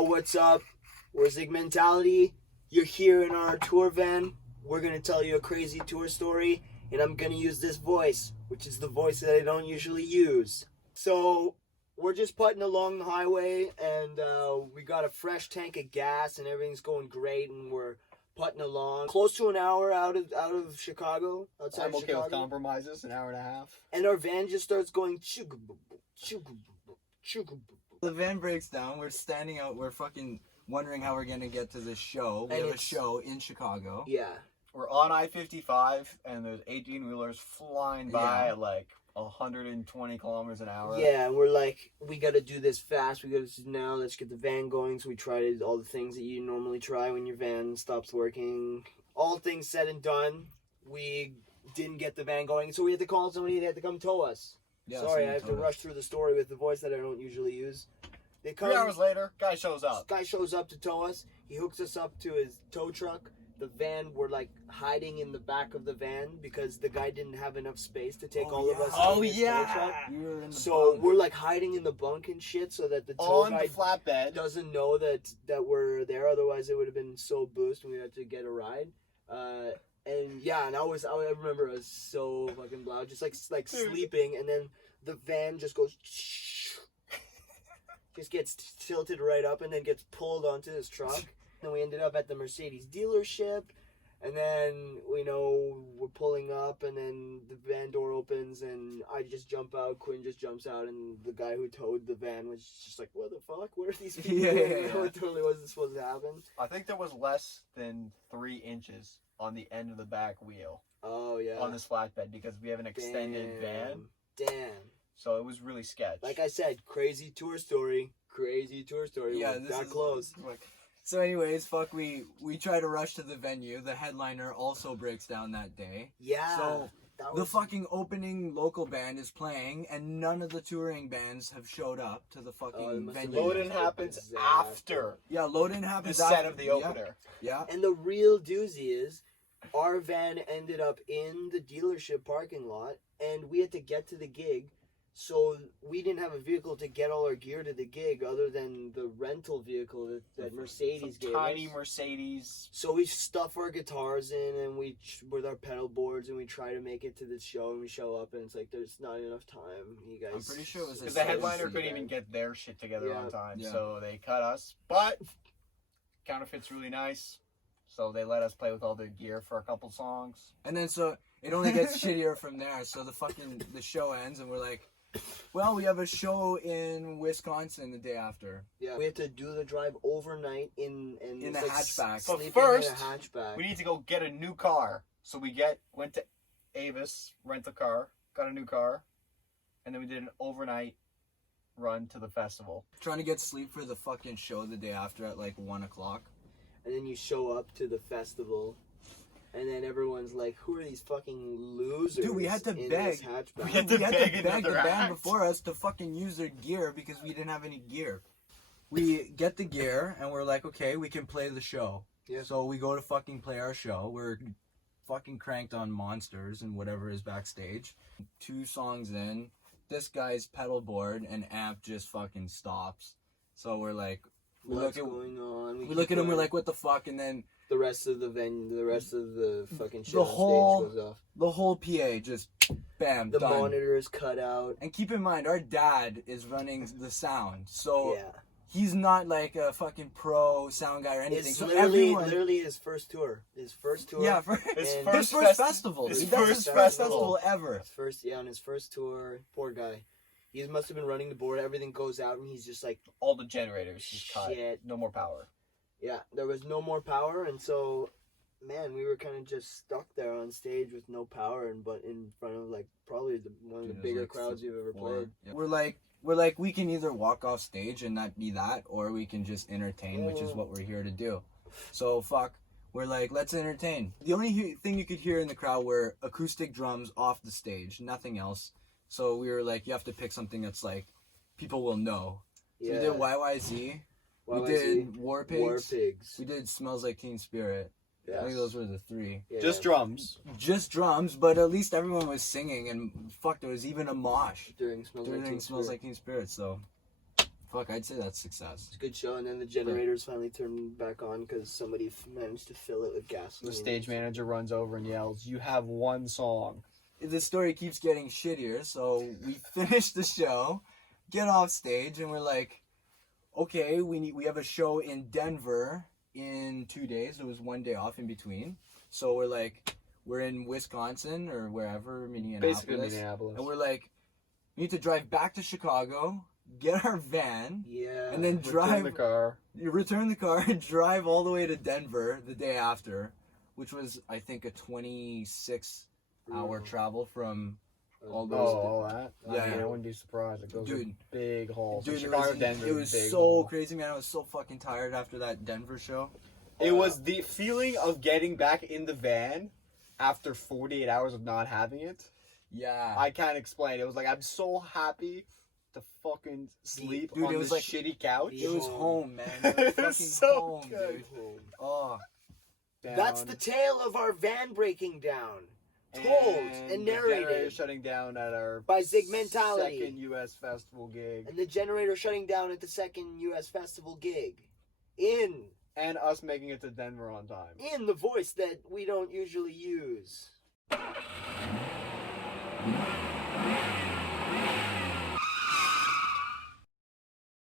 Yo, what's up? We're Zig Mentality. You're here in our tour van. We're going to tell you a crazy tour story, and I'm going to use this voice, which is the voice that I don't usually use. So, we're just putting along the highway, and we got a fresh tank of gas, and everything's going great, and we're putting along. Close to an hour out of Chicago, outside I'm of okay Chicago. with compromises, an hour and a half. And our van just starts going chugaboo, chugaboo, chugaboo. The van breaks down. We're standing out. We're fucking wondering how we're gonna get to this show. We And have a it's- show in Chicago. Yeah. We're on I-55, and there's 18-wheelers flying by at like 120 kilometers an hour. Yeah, and we're like, we got to do this fast. We got to now. Let's get the van going. So we tried all the things that you normally try when your van stops working. All things said and done, we didn't get the van going, so we had to call somebody that had to come tow us. Yeah, Sorry, I have to rush through the story with the voice that I don't usually use. They come. 3 hours later, guy shows up. Guy shows up to tow us. He hooks us up to his tow truck. The van, we're like hiding in the back of the van because the guy didn't have enough space to take all of us. in his tow truck. We were in the So bunk. we're like hiding in the bunk and shit so that the tow On the guy flatbed. doesn't know that we're there. Otherwise, it would have been so boosted and we had to get a ride. And yeah, and I remember I was so fucking loud, just like sleeping, and then the van just goes, just gets tilted right up, and then gets pulled onto this truck. And we ended up at the Mercedes dealership, and then we're pulling up, and then the van door opens, and I just jump out. Quinn just jumps out, and the guy who towed the van was just like, "What the fuck? What are these people doing?" It totally wasn't supposed to happen. I think there was less than 3 inches on the end of the back wheel Oh yeah. on this flatbed because we have an extended van. Damn. So it was really sketch. Like I said, crazy tour story. Yeah, We're this that is close. So, anyways, we try to rush to the venue. The headliner also breaks down that day. Yeah. So that the was- fucking opening local band is playing, and none of the touring bands have showed up to the fucking must have venue. been Load-in happens disaster. after Yeah, load-in the happens set after of the yeah, opener. Yeah. And the real doozy is, our van ended up in the dealership parking lot, and we had to get to the gig. So we didn't have a vehicle to get all our gear to the gig other than the rental vehicle that Mercedes gave Tiny us. Mercedes. So we stuff our guitars in, and with our pedal boards, and we try to make it to the show, and we show up, and it's like there's not enough time. You guys. I'm pretty sure it was a Because the headliner Saturday. couldn't even get their shit together Yeah. on time, Yeah. so they cut us. But counterfeit's really nice, so they let us play with all the gear for a couple songs. And then so it only gets shittier from there. So the show ends, and we're like, well, we have a show in Wisconsin the day after. Yeah, we had to do the drive overnight in In it's a like hatchback. But sleeping first, in a hatchback. We need to go get a new car. So we went to Avis, rent a car, got a new car, and then we did an overnight run to the festival. Trying to get sleep for the fucking show the day after at like 1 o'clock. And then you show up to the festival, and then everyone's like, "Who are these fucking losers?" Dude, we had to in beg. this hatchback. We had to beg the another band act. before us to fucking use their gear because we didn't have any gear. We get the gear and we're like, okay, we can play the show. Yeah. So we go to fucking play our show. We're fucking cranked on Monsters and whatever is backstage. 2 songs in, this guy's pedal board and amp just fucking stops. So we're like, What's going on? we look at him, we're like, what the fuck? And then the rest of the fucking shit The on whole- stage goes off. the whole PA just, bam, The done. monitor is cut out. And keep in mind, our dad is running the sound. So Yeah, he's not like a fucking pro sound guy or anything. it's So literally his first tour. yeah, for His And- his first first festi- festival. his Dude, that's first his festival. ever. on his first tour. Poor guy. He must have been running the board. Everything goes out, and he's just like, All the generators just cut. Shit. No more power. yeah, there was no more power, and so, man, we were kind of just stuck there on stage with no power, but in front of like probably one of the Dude, it was bigger like crowds you've ever Or- played. yeah. We're like we can either walk off stage and not be that, or we can just entertain, which is what we're here to do. So fuck, we're like, let's entertain. The only thing you could hear in the crowd were acoustic drums off the stage, nothing else. So we were like, you have to pick something that's like people will know. So Yeah, we did YYZ. We YYZ, did War Pigs. War Pigs. We did Smells Like Teen Spirit. I Yes. think those were the 3. Yeah. Just drums. Just drums, but at least everyone was singing, and fuck, there was even a mosh during Smells Like during Teen Smells Spirit. Like Teen Spirit. So Fuck, I'd say that's success. It's a good show, and then the generators finally turned back on because somebody managed to fill it with gasoline. The stage manager runs over and yells, "You have one song." The story keeps getting shittier, so we finish the show, get off stage, and we're like, okay, we have a show in Denver in 2 days. There was 1 day off in between. So we're like, we're in Wisconsin or wherever, Minneapolis. Basically Minneapolis. And we're like, we need to drive back to Chicago, get our van, Yeah. and then drive the car. You return the car and drive all the way to Denver the day after, which was, I think, a 26-hour travel from all those. All that? Yeah. I wouldn't be surprised. It goes Dude. big hauls. Dude, Chicago, Denver, it was big so haul. crazy, man. I was so fucking tired after that Denver show. It was the feeling of getting back in the van after 48 hours of not having it. Yeah. I can't explain. It was like, I'm so happy to fucking sleep Dude, on it this was like- shitty couch. It was home, man. It was It was fucking so home, good. dude. Oh, That's the tale of our van breaking down. Told and the generator narrated shutting down at our by Zig Mentality. second U.S. festival gig. And the generator shutting down at the second U.S. festival gig. And us making it to Denver on time. In the voice that we don't usually use.